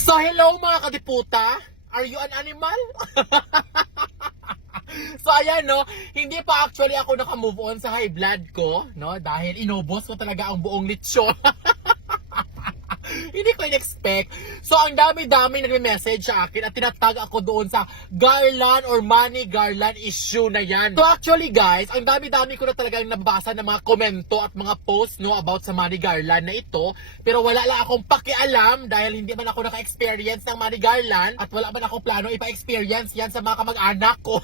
So hello mga kadiputa, are you an animal? So ayan no, hindi pa actually ako naka-move on sa high blood ko, no? Dahil inubos ko talaga ang buong litsyo. Hindi ko in-expect. So ang dami-dami nagme-message sa akin at tinatag ako doon sa Garland or Manny Garland issue na yan. So actually guys, ang dami-dami ko na talagang nabasa ng mga komento at mga posts no about sa Manny Garland na ito. Pero wala lang akong pakialam dahil hindi man ako naka-experience ng Manny Garland at wala man akong plano ipa-experience yan sa mga kamag-anak ko.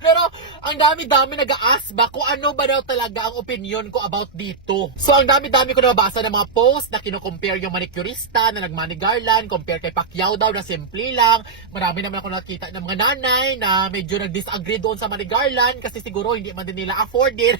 Pero ang dami-dami nag-a-ask ba kung ano ba daw talaga ang opinion ko about dito. So ang dami-dami ko nabasa ng mga post na kino-compare yung manicurista na nag-Manny Garland, compare kay Pacquiao daw na simple lang. Marami naman ako nakita ng mga nanay na medyo nag-disagree doon sa Manny Garland kasi siguro hindi man din nila afford din.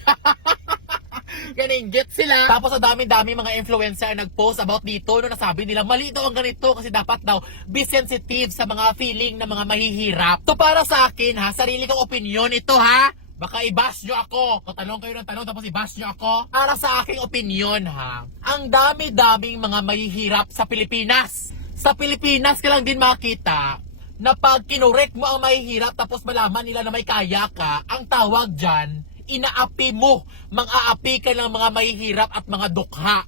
Ganinggit sila. Tapos ang dami-dami mga influencer nag-post about dito no, nasabi nila mali daw ang ganito kasi dapat daw be sensitive sa mga feeling ng mga mahihirap. So para sa akin ha, sarili kong opinion ito ha. Baka i-bash nyo ako. Tanong kayo ng tanong tapos i-bash nyo ako. Para sa aking opinion ha, ang dami-daming mga mahihirap sa Pilipinas. Sa Pilipinas ka lang din makita na pag kinorek mo ang mahihirap tapos malaman nila na may kaya ka, ang tawag dyan, inaapi mo, mang-aapi ka ng mga mahihirap at mga dukha.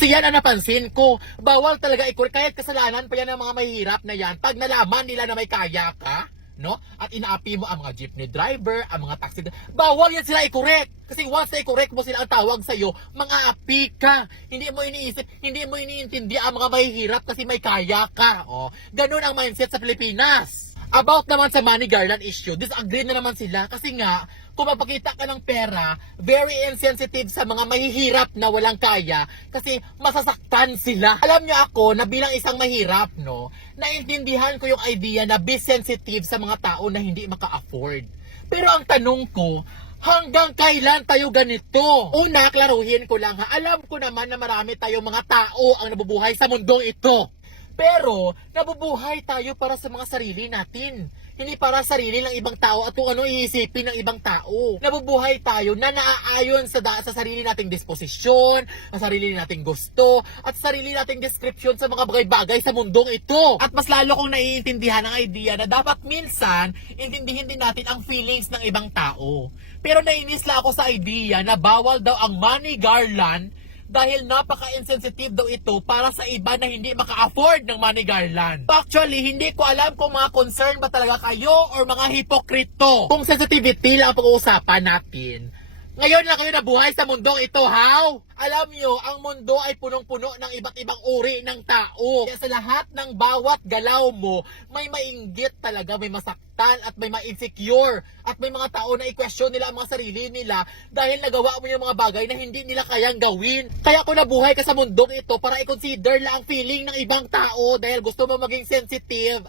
Siyan ang napansin ko, bawal talaga kahit kasalanan pa yan ng mga mahihirap na yan, pag nalaman nila na may kaya ka, no? At inaapi mo ang mga jeepney driver, ang mga taxi driver, bawal yan sila i-correct. Kasi once na i-correct mo sila ang tawag sa'yo, mang-aapi ka. Hindi mo iniisip, hindi mo iniintindi ang mga mahihirap kasi may kaya ka. O, ganun ang mindset sa Pilipinas. About naman sa Manny Garland issue, disagree na naman sila kasi nga, kung mapakita ka ng pera, very insensitive sa mga mahihirap na walang kaya kasi masasaktan sila. Alam niyo ako na bilang isang mahirap, no, naintindihan ko yung idea na be sensitive sa mga tao na hindi maka-afford. Pero ang tanong ko, hanggang kailan tayo ganito? Una, klaruhin ko lang ha, alam ko naman na marami tayong mga tao ang nabubuhay sa mundong ito. Pero, nabubuhay tayo para sa mga sarili natin. Hindi para sa sarili ng ibang tao at kung ano iisipin ng ibang tao. Nabubuhay tayo na naaayon sa sarili nating disposisyon, sa sarili nating gusto, at sa sarili nating description sa mga bagay-bagay sa mundong ito. At mas lalo kong naiintindihan ang idea na dapat minsan, intindihin din natin ang feelings ng ibang tao. Pero nainis lang ako sa idea na bawal daw ang Manny Garland dahil napaka-insensitive daw ito para sa iba na hindi maka-afford ng Manny Garland. Actually, hindi ko alam kung mga concern ba talaga kayo or mga hipokrito. Kung sensitivity lang ang pag-uusapan natin. Ngayon lang kayo nabuhay sa mundong ito, how? Alam nyo, ang mundo ay punong-puno ng iba't ibang uri ng tao. Kaya sa lahat ng bawat galaw mo, may mainggit talaga, may masaktan at may ma-insecure. At may mga tao na i-question nila ang mga sarili nila dahil nagawa mo yung mga bagay na hindi nila kayang gawin. Kaya kung nabuhay ka sa mundong ito para i-consider lang ang feeling ng ibang tao dahil gusto mo maging sensitive,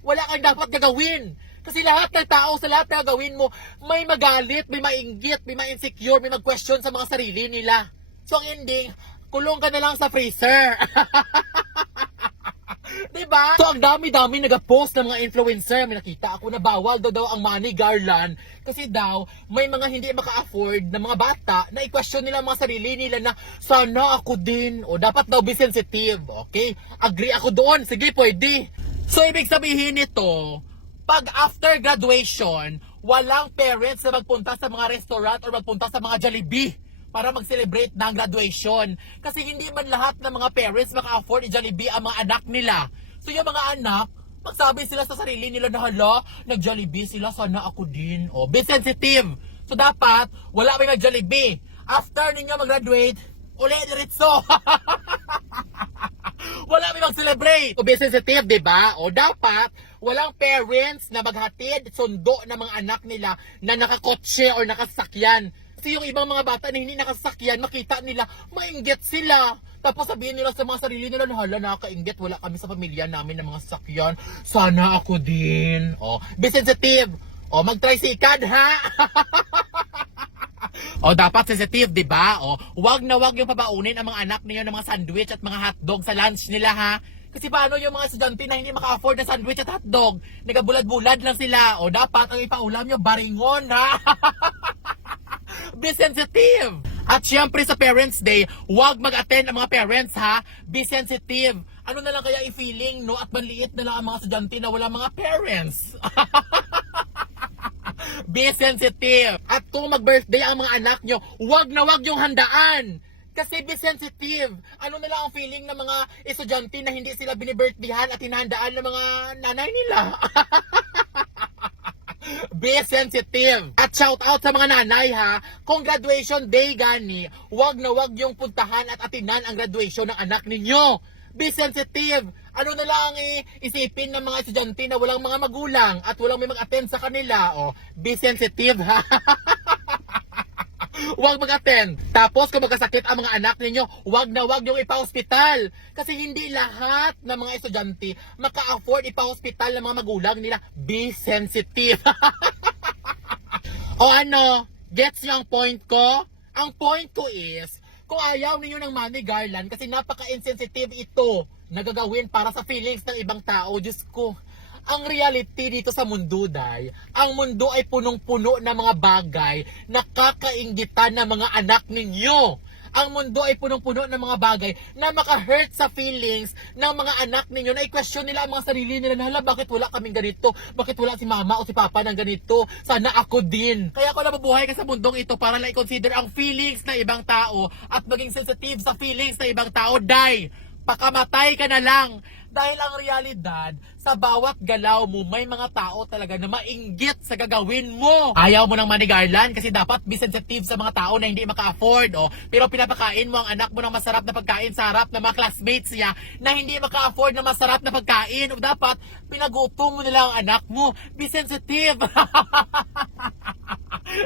wala kang dapat gagawin. Kasi lahat ng tao, sa lahat na gawin mo, may magalit, may mainggit, may ma-insecure, may mag-question sa mga sarili nila. So ang ending, kulong ka na lang sa freezer. Diba? So ang dami-dami nag-post ng mga influencer. May nakita ako na bawal daw ang Manny Garland kasi daw may mga hindi maka-afford na mga bata na i-question nila ang mga sarili nila na sana ako din o dapat daw be sensitive. Okay? Agree ako doon. Sige, pwede. So ibig sabihin nito, pag after graduation, walang parents na magpunta sa mga restaurant or magpunta sa mga Jollibee para mag-celebrate ng graduation. Kasi hindi man lahat ng mga parents maka-afford i-Jollibee ang mga anak nila. So yung mga anak, magsabi sila sa sarili nila na hala, nag-Jollibee sila, sana ako din. O, be sensitive. So dapat, wala may nag-Jollibee. After ninyo mag-graduate, uli diretso. Wala may mag-celebrate. O be sensitive, diba? O dapat, walang parents na maghatid sundo ng mga anak nila na nakakotse or nakasakyan. Kasi yung ibang mga bata na hindi nakasakyan, makita nila, mainggit sila. Tapos sabihin nila sa mga sarili nila, hala, nakakainggit, wala kami sa pamilya namin ng mga sasakyan. Sana ako din. O, be sensitive. O, mag-tricycad, ha? O, dapat sensitive, di ba? O, wag na wag yung pabaunin ang mga anak niyo ng mga sandwich at mga hotdog sa lunch nila, ha? Kasi paano yung mga estudyante na hindi maka-afford na sandwich at hotdog? Nagabulad-bulad lang sila. O dapat ang ipaulam nyo, baringon ha? Be sensitive! At syempre sa Parents Day, huwag mag-attend ang mga parents ha. Be sensitive. Ano na lang kaya i-feeling, no? At manliit na lang ang mga estudyante na wala mga parents. Be sensitive. At kung mag-birthday ang mga anak nyo, huwag na huwag yung handaan. Kasi be sensitive. Ano na lang ang feeling ng mga estudyante na hindi sila binibirthdayhan at hinahandaan ng mga nanay nila. Be sensitive. At shout out sa mga nanay ha. Kung graduation day gani, wag na wag yung puntahan at atinan ang graduation ng anak ninyo. Be sensitive. Ano na lang isipin ng mga estudyante na walang mga magulang at walang may mag-attend sa kanila. O, be sensitive ha. Huwag mag-attend. Tapos kung magkasakit ang mga anak ninyo, huwag na huwag yung ipa-hospital. Kasi hindi lahat ng mga estudyante maka-afford ipa-hospital ng mga magulang nila. Be sensitive. O ano, gets nyo ang point ko? Ang point ko is, kung ayaw ninyo ng money garland kasi napaka-insensitive ito na gagawin para sa feelings ng ibang tao, Diyos ko. Ang reality dito sa mundo, day, ang mundo ay punong-puno ng mga bagay na kakainggitan ng mga anak ninyo. Ang mundo ay punong-puno ng mga bagay na maka-hurt sa feelings ng mga anak ninyo, na i-question nila ang mga sarili nila na, hala, bakit wala kaming ganito? Bakit wala si mama o si papa ng ganito? Sana ako din. Kaya ako nabubuhay ka sa mundong ito para lang i-consider ang feelings ng ibang tao at maging sensitive sa feelings ng ibang tao, day. Pakamatay ka na lang. Dahil ang realidad, sa bawat galaw mo, may mga tao talaga na mainggit sa gagawin mo. Ayaw mo ng money garland kasi dapat be sensitive sa mga tao na hindi maka-afford. Oh. Pero pinapakain mo ang anak mo ng masarap na pagkain sa harap ng mga classmates niya na hindi maka-afford ng masarap na pagkain. O dapat pinagutom mo nila ang anak mo. Be sensitive.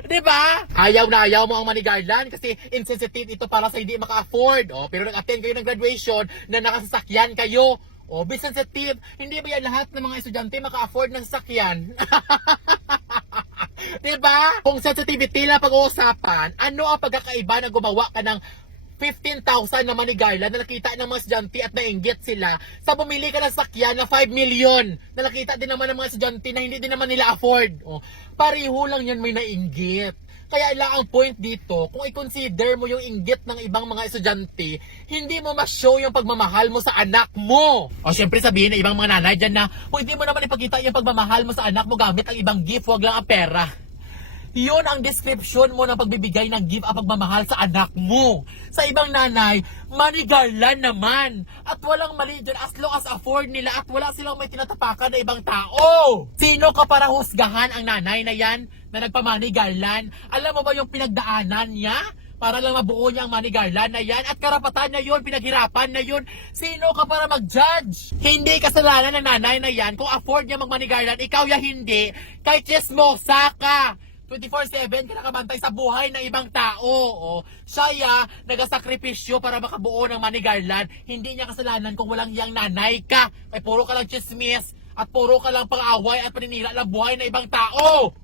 Diba? Ayaw na ayaw mo ang money garland kasi insensitive ito para sa hindi maka-afford. Oh, pero nag-attend kayo ng graduation na nakasasakyan kayo. Oh, be sensitive. Hindi ba yan lahat ng mga estudyante maka-afford ng sasakyan? Diba? Kung sensitivity lang pag-uusapan, ano ang pagkakaiba na gumawa ka ng 15,000 na money garland na nakita ng mga estudyante at nainggit sila sa bumili ka ng sakyan na 5 million na nakita din naman ng mga estudyante na hindi din naman nila afford. Oh, pareho lang yan may nainggit. Kaya lang ang point dito, kung i-consider mo yung inggit ng ibang mga estudyante, hindi mo ma-show yung pagmamahal mo sa anak mo. O syempre sabihin ng ibang mga nanay dyan na, kung hindi mo naman ipakita yung pagmamahal mo sa anak mo gamit ang ibang gift, wag lang ang pera. Yun ang description mo ng pagbibigay ng gift at pagmamahal sa anak mo. Sa ibang nanay, money garland naman. At walang mali dyan as long as afford nila at wala silang may tinatapakan na ibang tao. Sino ka para husgahan ang nanay na yan na nagpa-money garland? Alam mo ba yung pinagdaanan niya? Para lang mabuo niya ang money garland na yan at karapatan na yun, pinaghirapan na yun. Sino ka para mag-judge? Hindi kasalanan ng nanay na yan kung afford niya mag-money garland, ikaw ya hindi. Kay chismosa ka. 24/7 ka nakabantay sa buhay ng ibang tao. O, siya ya, nagasakripisyo para makabuo ng money garland. Hindi niya kasalanan kung walang yang nanay ka. Ay puro ka lang chismis at puro ka lang pang-away at paninira ng buhay ng ibang tao.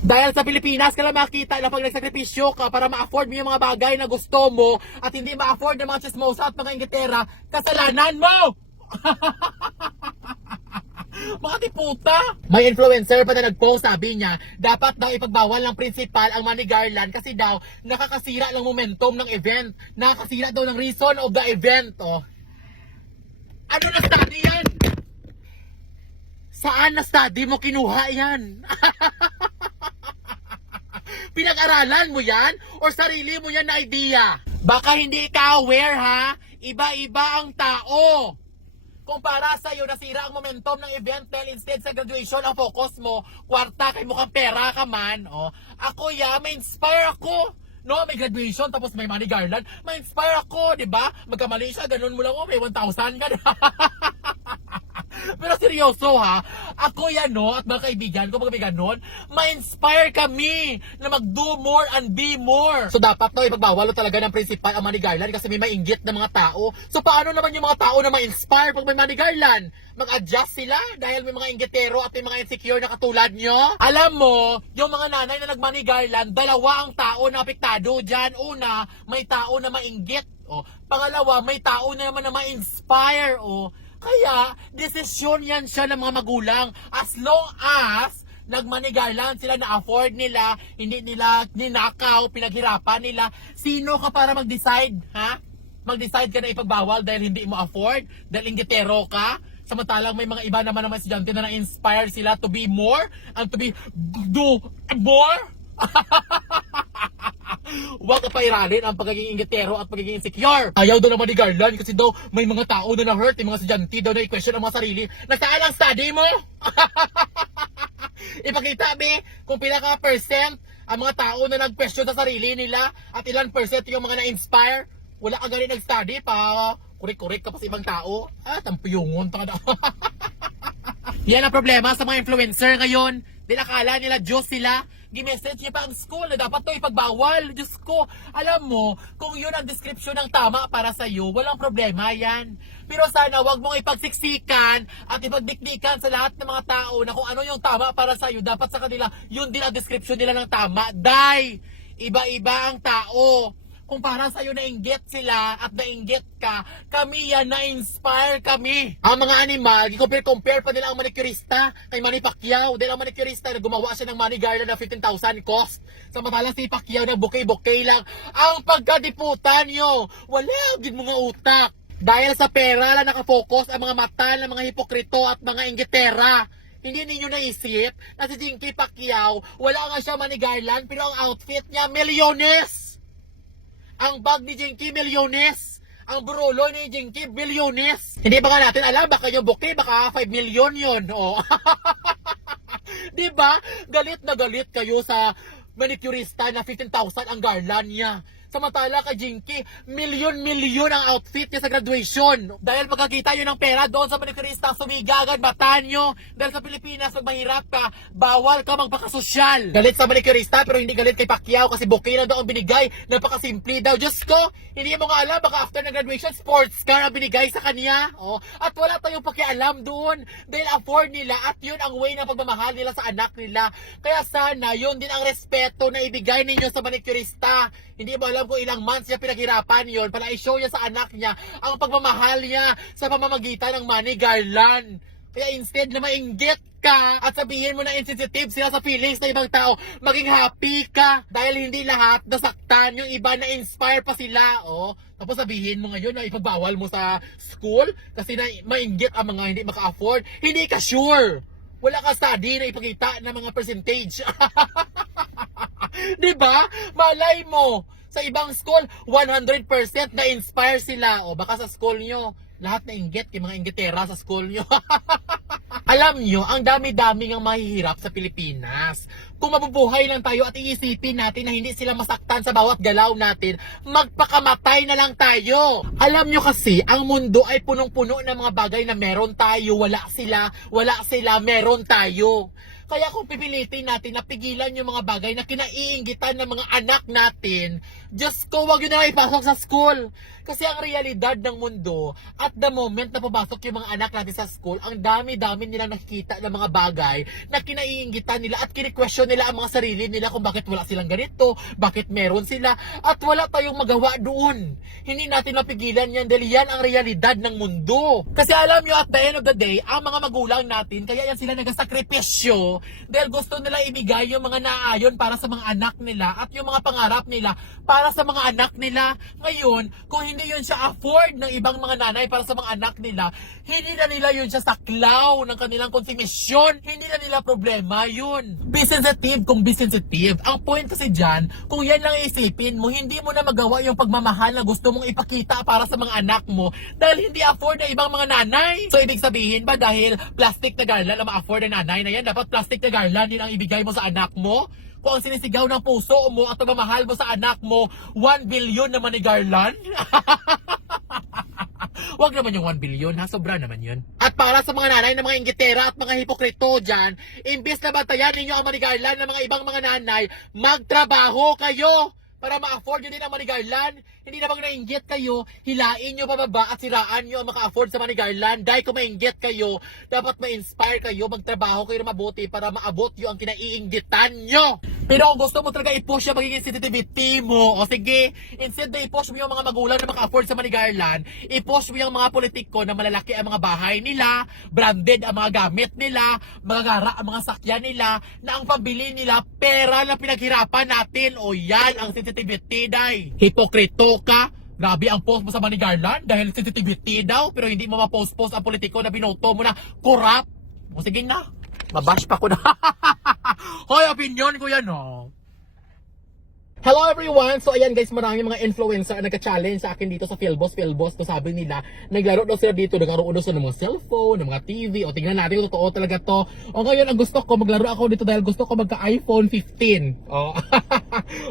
Dahil sa Pilipinas ka lang makita na pag nagsakripisyo ka para ma-afford mo yung mga bagay na gusto mo at hindi ma-afford ng mga chismosa at mga inggitera, kasalanan mo! Mga tiputa! May influencer pa na nag-post, sabi niya, dapat daw ipagbawal ng principal ang money garland kasi daw nakakasira ng momentum ng event. Nakakasira daw ng reason of the event. Oh. Ano na study yan? Saan na study mo kinuha yan? Pinag-aralan mo yan? O sarili mo yan na idea? Baka hindi ka aware ha? Iba-iba ang tao. Kung para sa iyo nasira ang momentum ng event dahil instead sa graduation ang focus mo, kwarta kay mukhang pera ka man, oh. Ako may inspire ako. No, may graduation tapos may money garland. May inspire ako, 'di ba? Magkamali siya, ganun mo lang may 1,000 ka. Pero seryoso ha, ako no, at mga kaibigan ko, pag may ganun, ma-inspire kami na mag-do more and be more. So dapat ipagbawalo talaga ng principal ang money garland kasi may mainggit na mga tao. So paano naman yung mga tao na ma-inspire pag may money garland? Mag-adjust sila dahil may mga inggitero at may mga insecure na katulad nyo? Alam mo, yung mga nanay na nag-money garland, dalawa ang tao na apektado dyan. Una, may tao na mainggit. O, pangalawa, may tao na naman na ma-inspire. O, kaya, desisyon yan siya ng mga magulang as long as nagmanigalan sila, na-afford nila, hindi nila ninakaw, pinaghirapan nila. Sino ka para mag-decide, ha? Mag-decide ka na ipagbawal dahil hindi mo afford, dahil inggitero ka. Samantalang may mga iba naman estudyante na na-inspire sila to be more and to be do more. Huwag pairalin ang pagiging inggitero at pagiging insecure. Ayaw daw naman ni Garland kasi daw may mga tao na na-hurt, yung mga estudyante daw na i-question ang mga sarili. Nasaan ang study mo? Ipakita be kung pila ka percent ang mga tao na nag-question sa sarili nila at ilan percent yung mga na-inspire. Wala ka ganun nag-study pa kurik-kurik ka pa sa ibang tao. Tampiyungon ta na. Yan ang problema sa mga influencer ngayon. Akala nila Diyos sila. Gimessage niya pa ang school na dapat to ipagbawal. Diyos ko, alam mo, kung yun ang description ng tama para sa'yo, walang problema yan. Pero sana wag mong ipagsiksikan at ipagdikdikan sa lahat ng mga tao na kung ano yung tama para sa'yo, dapat sa kanila, yun din ang description nila ng tama. Dahil iba-iba ang tao. Kung para sa'yo nainggit sila at nainggit ka, kami yan, na-inspire kami. Ang mga animal, compare pa nila ang manicurista kay Manny Pacquiao. Dahil ang manicurista na gumawa siya ng money garland na 15,000 cost. Samantalang si Pacquiao na bouquet-bouquet lang. Ang pagkadiputan nyo, wala din mga utak. Dahil sa pera lang nakafocus ang mga mata ng mga hipokrito at mga inggitera. Hindi ninyo naisip na si Jinky Pacquiao, wala nga siya money garland, pero ang outfit niya, milyones. Ang bag ni Jinky, milyones. Ang burulo ni Jinky, bilyones. Hindi ba nga natin alam, baka yung bouquet, baka 5 million yun. Oh. Diba? Galit na galit kayo sa manicurista na 15,000 ang garland niya. Samantala kay Jinky, milyon-milyon ang outfit niya sa graduation. Dahil magkakita nyo ng pera doon sa manicurista, sumigagan mata nyo. Dahil sa Pilipinas, pag mahirap ka, bawal ka magpakasosyal. Galit sa manicurista pero hindi galit kay Pacquiao kasi bouquet na daw ang binigay. Napakasimple daw. Diyos ko, hindi mo nga alam, baka after ng graduation, sports car ang binigay sa kanya. Oh. At wala tayong pakialam doon. Dahil afford nila at yun ang way ng pagmamahal nila sa anak nila. Kaya sana, yun din ang respeto na ibigay ninyo sa manicurista. Hindi mo alam kung ilang months niya pinaghirapan yun para i-show niya sa anak niya ang pagmamahal niya sa pamamagitan ng money garland. Kaya instead na mainggit ka at sabihin mo na insensitive sila sa feelings ng ibang tao, maging happy ka dahil hindi lahat nasaktan, yung iba na-inspire pa sila. Oh. Tapos sabihin mo ngayon na ipagbawal mo sa school kasi na mainggit ang mga hindi maka-afford. Hindi ka sure. Wala ka study na ipakita ng mga percentage. Diba? Malay mo, sa ibang school, 100% na-inspire sila. O baka sa school nyo, lahat na inggit, yung mga inggitera sa school nyo. Alam nyo, ang dami-dami ng mahihirap sa Pilipinas. Kung mabubuhay lang tayo at iisipin natin na hindi sila masaktan sa bawat galaw natin, magpakamatay na lang tayo. Alam nyo kasi, ang mundo ay punong-puno ng mga bagay na meron tayo, wala sila, meron tayo. Kaya kung pipilitin natin na pigilan yung mga bagay na kinaiinggitan ng mga anak natin, Diyos ko, wag yun na ipasok sa school. Kasi ang realidad ng mundo, at the moment na pumasok yung mga anak natin sa school, ang dami-dami nilang nakikita ng mga bagay na kinaiinggitan nila at kini-question nila ang mga sarili nila kung bakit wala silang ganito, bakit meron sila, at wala tayong magawa doon. Hindi natin mapigilan yan dahil yan ang realidad ng mundo. Kasi alam nyo, at the end of the day, ang mga magulang natin, kaya yan sila nagsakripisyo dahil gusto nila ibigay yung mga naayon para sa mga anak nila at yung mga pangarap nila para sa mga anak nila. Ngayon, kung hindi yun siya afford ng ibang mga nanay para sa mga anak nila, hindi na nila yun siya saklaw ng kanilang konsumisyon. Hindi na nila problema yun. Be sensitive kung be sensitive. Ang point kasi dyan, kung yan lang isipin mo, hindi mo na magawa yung pagmamahal na gusto mong ipakita para sa mga anak mo dahil hindi afford ng ibang mga nanay. So, ibig sabihin ba dahil plastic na garland na ma-afford ng nanay na yan, dapat plastic na garland din ang ibigay mo sa anak mo? Kung ang sinisigaw ng puso mo at pagmamahal mo sa anak mo, 1 billion naman ni garland? Wag naman yung 1 billion ha, sobra naman yun. At para sa mga nanay na mga inggitera at mga hipokrito dyan, imbis na bantayan ninyo ang money garland ng mga ibang mga nanay, magtrabaho kayo para ma-afford nyo din ang money garland. Hindi na bang nainggit kayo, hilain nyo pababa at siraan nyo ang maka-afford sa money garland. Dahil kung mainggit kayo, dapat ma-inspire kayo, magtrabaho kayo na mabuti para maabot nyo ang kinaiinggitan nyo. Pero kung gusto mo talaga i-push yung magiging sensitivity mo, o sige, instead na i-push mo yung mga magulang na maka-afford sa Manigarland, i-push mo yung mga politiko na malalaki ang mga bahay nila, branded ang mga gamit nila, magagara ang mga sakyan nila, na ang pambili nila, pera na pinaghirapan natin. O yan ang sensitivity, day. Hipokrito ka. Grabe ang post mo sa Manigarland dahil sensitivity daw, pero hindi mo ma-post-post ang politiko na binoto mo na corrupt. O sige na. Mabash pa ko na. Hoy, opinion ko yan, oh. Hello everyone! So ayan guys, maraming mga influencer na nagka-challenge sa akin dito sa Philbos. So sabi nila, naglaro daw sila dito, nagkaroon daw sila ng mga cellphone, ng mga TV. O tingnan natin kung totoo talaga to. O ngayon, ang gusto ko, maglaro ako dito dahil gusto ko magka-iPhone 15. O,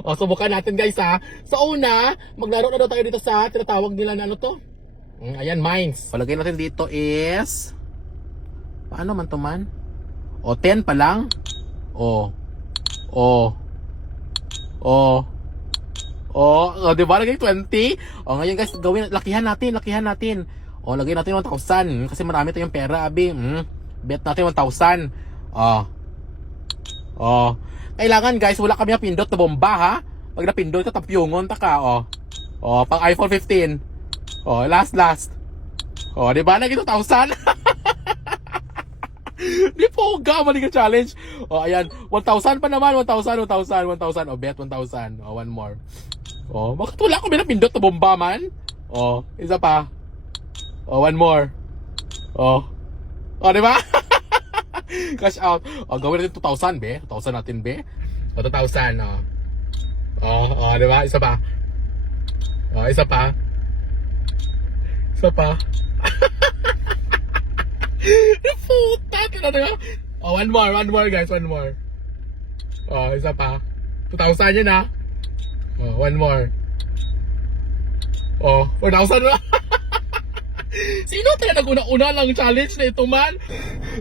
o subukan natin guys ha. So una, maglaro na daw tayo dito sa tinatawag nila na ano to? Ayan, Mines. Palagay natin dito is... Paano man to man? O, 10 pa lang. O, diba? Lagay 20. O, ngayon guys, gawin, lakihan natin. O, lagay natin 1,000. Kasi marami tayong pera, abi. Bet natin 1,000. Kailangan guys, wala kami pindot na bomba, ha? Pag napindot ka, tapyungon ta ka, pang iPhone 15. O, last. O, diba? Lagay 2,000. Di po ga, mali ka challenge. O, ayan. 1,000 pa naman. 1,000. O, bet 1,000. O, one more. O, bakit wala ko pinapindot na bomba man? O, isa pa. O, one more. O, di ba? Cash out. O, gawin natin 2,000, be. 2,000 natin, be. O, 2,000, o. O, di ba? Isa pa. O, isa pa. Puta, tinatanga. Oh, one more guys, one more. Oh, isa pa. 2,000 yun ha. Oh, one more. Oh, 4,000 na. Sino talaga nag-una-una lang challenge na ito man?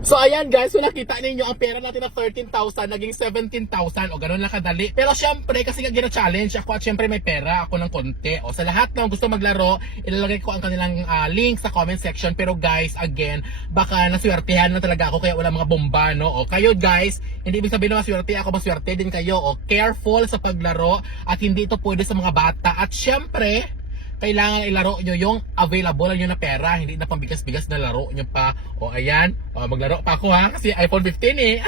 So ayan guys, so nakita ninyo ang pera natin na 13,000 naging 17,000 o ganun lang kadali. Pero syempre kasi nga gina-challenge ako at syempre may pera ako ng konti. O sa lahat ng gusto maglaro, ilalagay ko ang kanilang link sa comment section. Pero guys, again, baka naswertehan na talaga ako kaya wala mga bomba, no? O kayo guys, hindi ibig sabihin na maswerte ako, maswerte din kayo. O careful sa paglaro at hindi ito pwede sa mga bata. At syempre, kailangan ilaro nyo yung available nyo na pera, hindi na pambigas-bigas na laro nyo pa. O ayan, maglaro pa ako ha, kasi iPhone 15 eh.